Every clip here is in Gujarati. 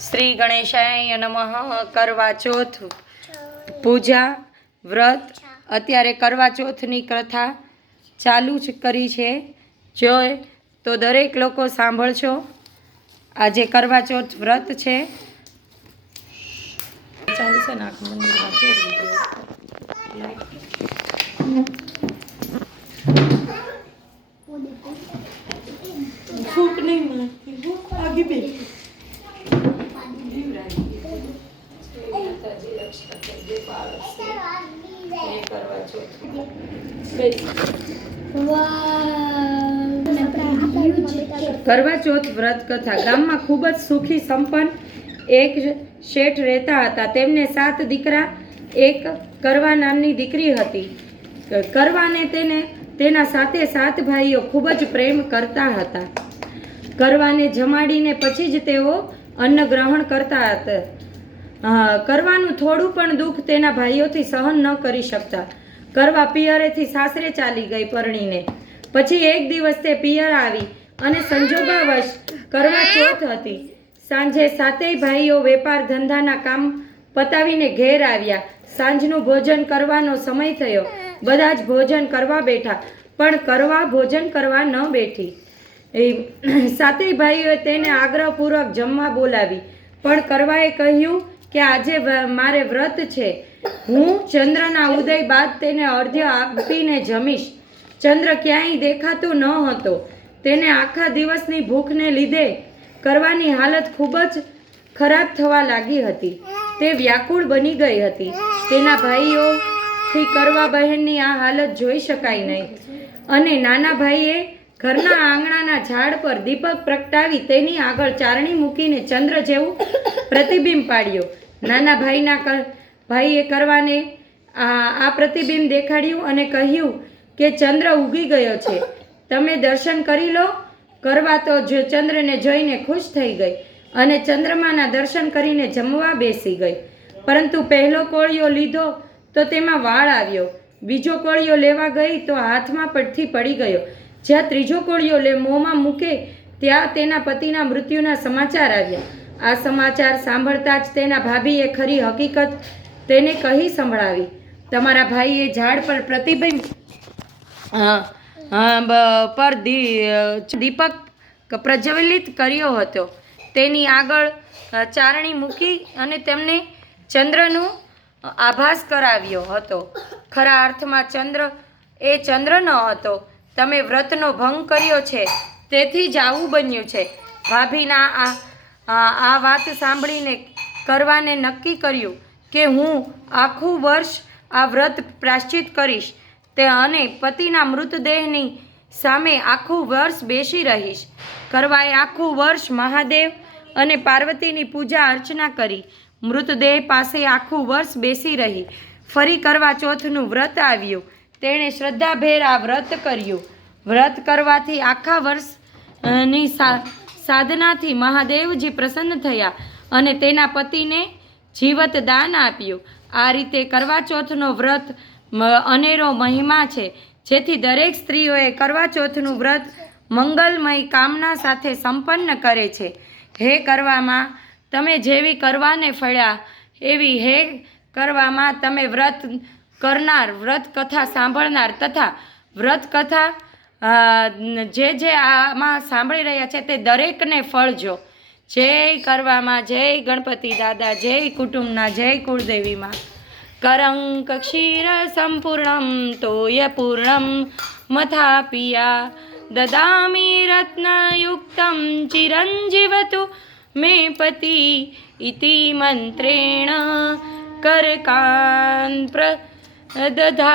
શ્રી ગણેશાય નમઃ કરવા ચોથ પૂજા વ્રત અત્યારે કરવા ચોથની કથા ચાલુ જ કરી છે. જો તો દરેક લોકો સાંભળશો. આજે કરવા ચોથ વ્રત છે. ચાલુ છે નાખ મંદિરમાં કરવા ચોથ વ્રત કથા. ગામમાં ખૂબ જ સુખી, સંપન્ન એક શેઠ રહેતા હતા. તેમને સાત દીકરા, એક કરવા નામની દીકરી હતી. કરવાને તેને, તેના સાથે સાત ભાઈઓ ખૂબ જ પ્રેમ કરતા હતા. કરવાને જમાડીને પછી જ તેઓ અન્ન ગ્રહણ કરતા હતા. કરવાનું થોડું પણ દુઃખ તેના ભાઈઓથી સહન ન કરી શકતા. કરવા પિયરેથી સાસરે ચાલી ગઈ પરણીને. પછી એક દિવસ તે પિયર આવી અને સંજોગાવશ કરવા ચોથ હતી. સાંજે સાતેય ભાઈઓ વેપાર ધંધાના કામ પતાવીને ઘેર આવ્યા. સાંજનું ભોજન કરવાનો સમય થયો. બધા જ ભોજન કરવા બેઠા, પણ કરવા ભોજન કરવા ન બેઠી. સાતેય ભાઈઓએ તેને આગ્રહપૂર્વક જમવા બોલાવી. પણ કરવાએ કહ્યું કે આજે મારે વ્રત છે. હું ચંદ્રના ઉદય બાદ તેને અર્ધ્ય આપીને જમીશ. ચંદ્ર ક્યાંય દેખાતો ન હતો. તેને આખા દિવસની ભૂખને લીધે કરવાની હાલત ખૂબ જ ખરાબ થવા લાગી હતી. તે વ્યાકુળ બની ગઈ હતી. તેના ભાઈઓથી કરવા બહેનની આ હાલત જોઈ શકાય નહીં. અને નાના ભાઈએ ઘરના આંગણાના ઝાડ પર દીપક પ્રગટાવી તેની આગળ ચારણી મૂકીને ચંદ્ર જેવું પ્રતિબિંબ પાડ્યો. નાના ભાઈના ભાઈએ કરવાને આ પ્રતિબિંબ દેખાડ્યું અને કહ્યું કે ચંદ્ર ઉગી ગયો છે. તમે દર્શન કરી લો. કરવા તો જો ચંદ્રને જોઈને ખુશ થઈ ગઈ અને ચંદ્રમાના દર્શન કરીને જમવા બેસી ગઈ. પરંતુ પહેલો કોળિયો લીધો તો તેમાં વાળ આવ્યો. બીજો કોળિયો લેવા ગઈ તો હાથમાં પડથી પડી ગયો. જ્યાં ત્રીજો કોળિયો લે મોંમાં મૂકે, ત્યાં તેના પતિના મૃત્યુના સમાચાર આવ્યા. આ સમાચાર સાંભળતા જ તેના ભાભીએ ખરી હકીકત તેને કહી સંભળાવી. તમારા ભાઈએ ઝાડ પર પ્રતિબિંબ પર દીપક પ્રજ્વલિત કર્યો હતો. તેની આગળ ચારણી મૂકી અને તેમને ચંદ્રનું આભાસ કરાવ્યો હતો. ખરા અર્થમાં ચંદ્ર એ ચંદ્ર ન હતો તમે વ્રતનો ભંગ કર્યો છે, તેથી જ આવું બન્યું છે. ભાભીના આ આ વાત સાંભળીને કરવાને નક્કી કર્યું કે હું આખું વર્ષ આ વ્રત પ્રાશ્ચિત કરીશ તે અને પતિના મૃતદેહની સામે આખું વર્ષ બેસી રહીશ. કરવાએ આખું વર્ષ મહાદેવ અને પાર્વતીની પૂજા અર્ચના કરી. મૃતદેહ પાસે આખું વર્ષ બેસી રહી. ફરી કરવા ચોથનું વ્રત આવ્યું. તેણે શ્રદ્ધાભેર આ વ્રત કર્યું. વ્રત કરવાથી આખા વર્ષની સાધનાથી મહાદેવજી પ્રસન્ન થયા અને તેના પતિને જીવત દાન આપ્યું. આ રીતે કરવા ચોથનો વ્રત અનેરો મહિમા છે. જેથી દરેક સ્ત્રીઓએ કરવા ચોથનું વ્રત મંગલમય કામના સાથે સંપન્ન કરે છે. હે કરવામાં, તમે જેવી કરવાને ફળ્યા, એવી હે કરવામાં તમે વ્રત કરનાર, વ્રત કથા સાંભળનાર તથા વ્રત કથા જે જે આમાં સાંભળી રહ્યા છે તે દરેકને ફળજો જય કરવામાં, જય ગણપતિ દાદા, જય કુટુંબના, જય કુળદેવીમાં. કરંક ક્ષીર સંપૂર્ણમ, તોય પૂર્ણમ મથા પિયા દદામી રત્નયુક્તમ, ચિરંજીવતુ મે પતિ, ઇતિ મંત્રેણ કરકાન પ્રદધા दधा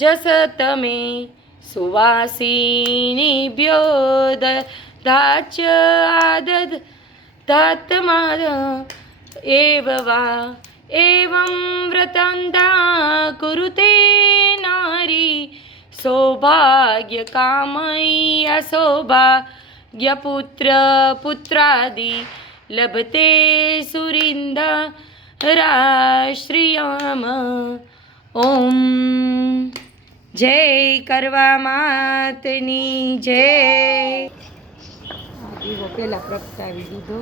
जसतमे सुवासिनीभ्यो दधाच आदध धात्माद एव वा एवं व्रतान्ता कुरुते नारी सौभाग्य सौभाग्यकामय्या सौभाग्यपुत्र पुत्रादि लभते सुरिन्द राश्रियम। ઓમ. જય કરવા માતની જય. દીવો પેલા પ્રગટાવી દીધો.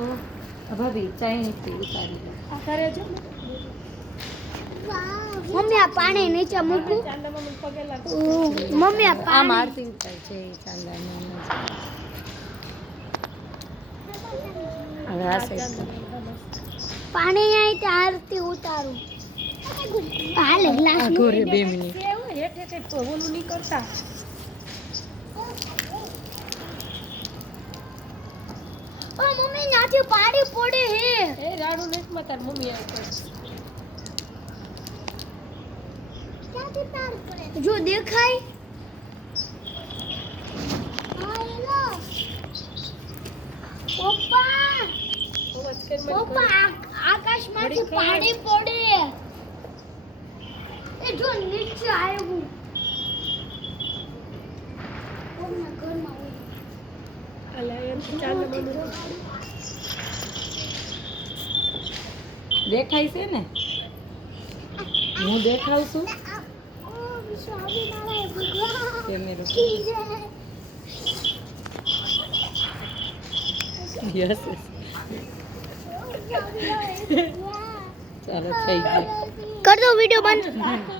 ભાભી ચાઇનીઝથી ઉતારી લો મમ્મી આ પાણી નીચે મૂકું. મમ્મી આ આમ પાણી. આરતી ઉતાર છે ચાંદાની હવે આ સાઈડ પાણી અહીં આરતી ઉતારું. હાલે ગ્લાસ આ ઘોરે બે મિનિટ. ઓ મમ્મી નાથી પાણી પડે હે. ક્યાંથી તાર પડે. જો દેખાય? હા, એલો. પપ્પા પપ્પા આ- આકાશમાંથી પાણી પડે. એ જો નીચે આવ્યું કોકના ઘરમાં હોય. દેખાય છે ને હું દેખાઉં છું ઓ, સ્વામિનારાયણ ભગવાન. કેમેરો કી જય. યસ સ્વામિનારાયણ ભગવાન. ચાલો થઈ ગયું કર દો વિડિયો બંધ